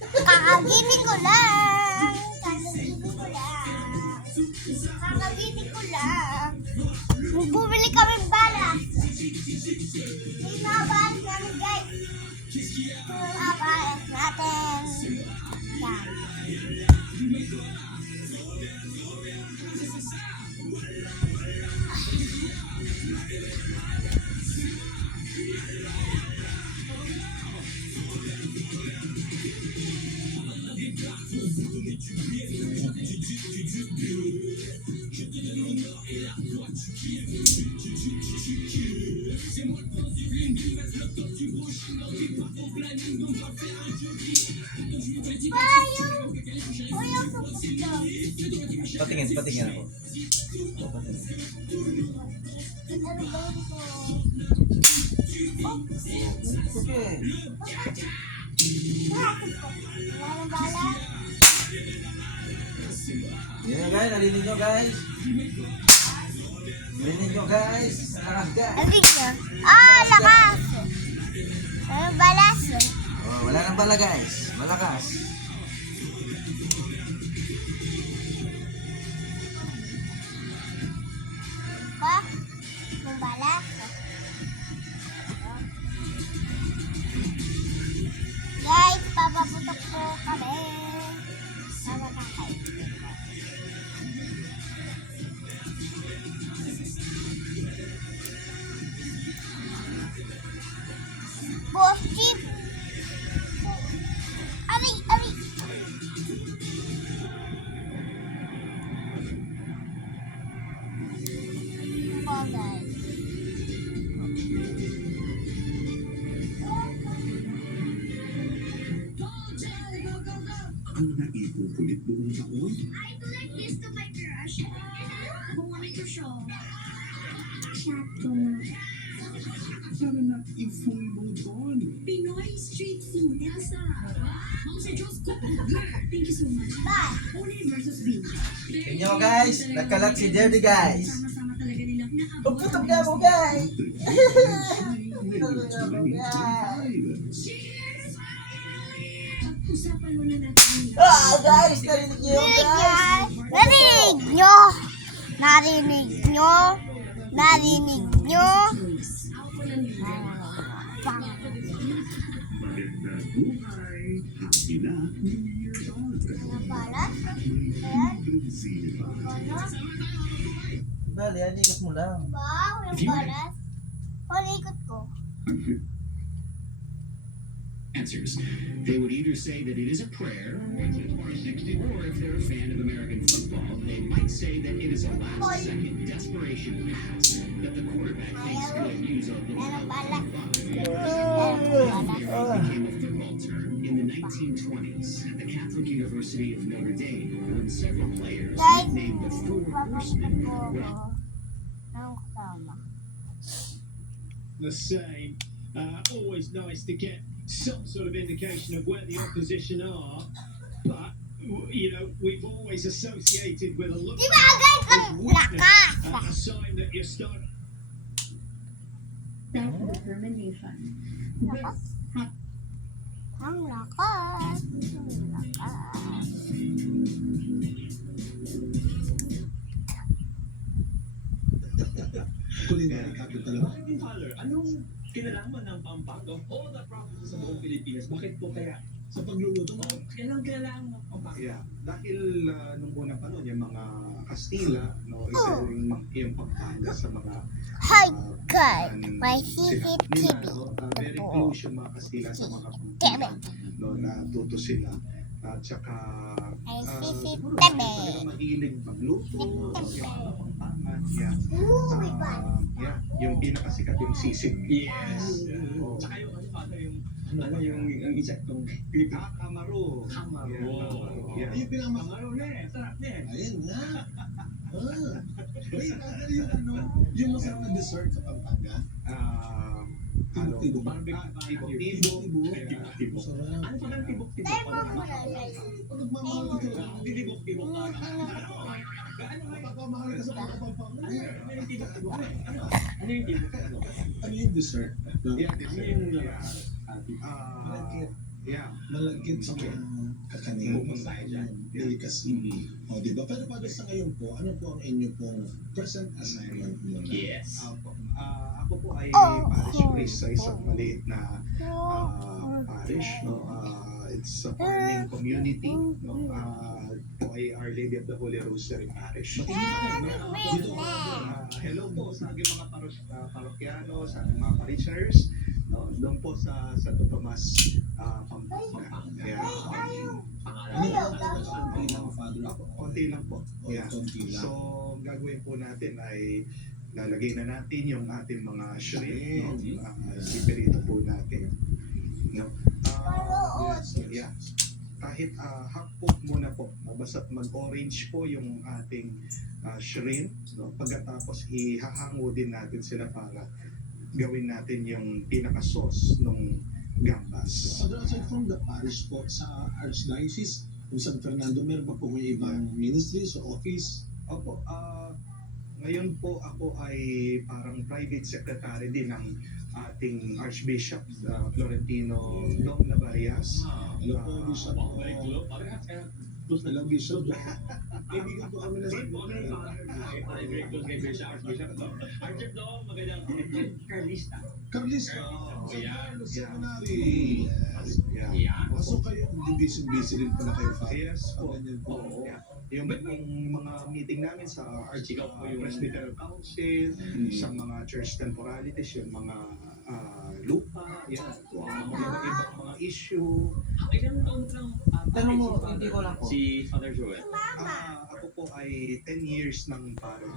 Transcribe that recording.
Kakagising ko lang. Kakagising ko lang. Kakagising ko lang. Bumili kami balas. May mga balas namin, guys. Mga balas natin. Yan. Patingin ako. Okay. Yan guys, narinig nyo guys. Narinig nyo guys. Lakas guys. Narinig nyo? Ah, lakas. Balas. Oh, wala nang bala guys. Malakas. Pa? May balas. Guys, papaputok po kami. Sama tatay. Boss Jeep. Ari, ari. Oh, guys. Ang naipukulit doon taon? I do like this to my crush. Bumalik ko siya. Chat ko na. Sana na i-full mode on. Pinoy street food. Elsa. Ma'am Sir Diyos ko. Thank you so much. Bye. Uli versus B. Tingnan nyo guys. Nagkalat si Jerry guys. Sama-sama talaga nilang Puputok na mo guys. Cheers! Pag-usapan muna natin nila. Ah guys, narinig nyo yun guys. Narinig nyo? Narinig nyo? Narinig nyo? Ako po lang yun. Pang. Magandang buhay. Happy na New Year's on. Mga balas? Ayan. Sino ba? Ano? Bali, ikot mo lang. Diba? Walang balas? Walang ikot ko. Answers. They would either say that it is a prayer, or if they're a fan of American football, they might say that it is a last-second desperation pass that the quarterback thinks could use a little Walang help balas. from the Walang balas. became a football term in the 1920s at the Catholic University of Notre Dame, when several players Guys, nicknamed the Four Horsemen were Ang kasama. The same. Always nice to get some sort of indication of where the opposition are, but you know we've always associated with a look Di ba agad ang lakas? a sign that you're starting. Self-determination. Lakas. Ang lakas. Ang lakas. culinary capital of Father, anong kinalaman ng Pampanga of all the provinces sa buong Pilipinas? Bakit po kaya? sa pagluluto mo. Kailangan kailangan ng Pampanga? Yeah, dahil nung unang panahon, yung mga Kastila, no, isa rin yung Pampanga sa mga Hi guys, an- may sila- CCTV. nila, no, very close yung mga Kastila sa mga Pampanga, no, natuto sila. At saka, Ay, siguro CCTV. talagang mahilig magluto, yung mga Pampanga, yeah. May balas. Yeah, yung pinakasikat yung sisig. Yes. Oo. Tsaka yung ano, Father, yung ang insektong Kamaro. Kamaro. Yeah. Yung pinakamas... Kamaro na eh. Sarap na eh. Ayun nga. Wait, pero yung ano, yung masarap na dessert sa Pampanga. Tibok-tibok. Tibok-tibok. Sarap. Ano pa ng tibok-tibok? Tayo mo muna guys. Pag nagmamahal ka sa Tibok-tibok ka. Gaano ka pagmamahal ka sa Pampanga? Ano yung tibok-tibok? Ano yung tibok? Ano? Ano yung dessert? Yeah, Ano yung Yeah. malagkit sa mga kakanin. Pupunta tayo dyan. Delicacy. O, di ba? Pero para sa ngayon po, ano po ang inyo pong present assignment muna? Yes. Ako po ay Oh. parish priest sa isang maliit na parish. No? It's a farming community. No? Ito ay Our Lady of the Holy Rosary Parish. Dito Hello po sa aking mga parokyano, sa aking mga parishioners. No? Doon po sa Santo Tomas, Pampanga. Yeah. ano po ang konti lang, Father? Konti lang po. O, Yeah. konti lang. So, gagawin po natin ay lalagay na natin yung ating mga shrimp. No? Iperito po natin. No? Yeah. Kahit half cook muna po, basta mag-orange po yung ating shrimp. No? Pagkatapos, ihahango din natin sila para gawin natin yung pinaka-sauce ng gambas. Father, aside from the parish po sa Archdiocese ng San Fernando, meron pa po may ibang ministries o office? Opo, ngayon po ako ay parang private secretary din ng ating Archbishop Florentino Dom Navarias. Hello po, Bishop. Wow, very close. Parang close na Hello, Bishop. Kaibigan po kami na sa Very close kay Bishop. Archbishop, no? Archbishop, no? Magandang Carlista. Carlista. Oh, Sa yeah. Carlos Seminary. Yeah. Yeah. So kayo, busy rin pala kayo, Father. Yes po. Ganyan po. Oo. Yung mga meeting namin sa Ikaw po yung- Presbyterian Council, sa mga church temporalities, yung mga lupa, yan, yung mga ibang mga issue. Ilang taon lang? Tanong mo, hindi ko lang po. Si Father Joel. Ako po ay 10 years ng parang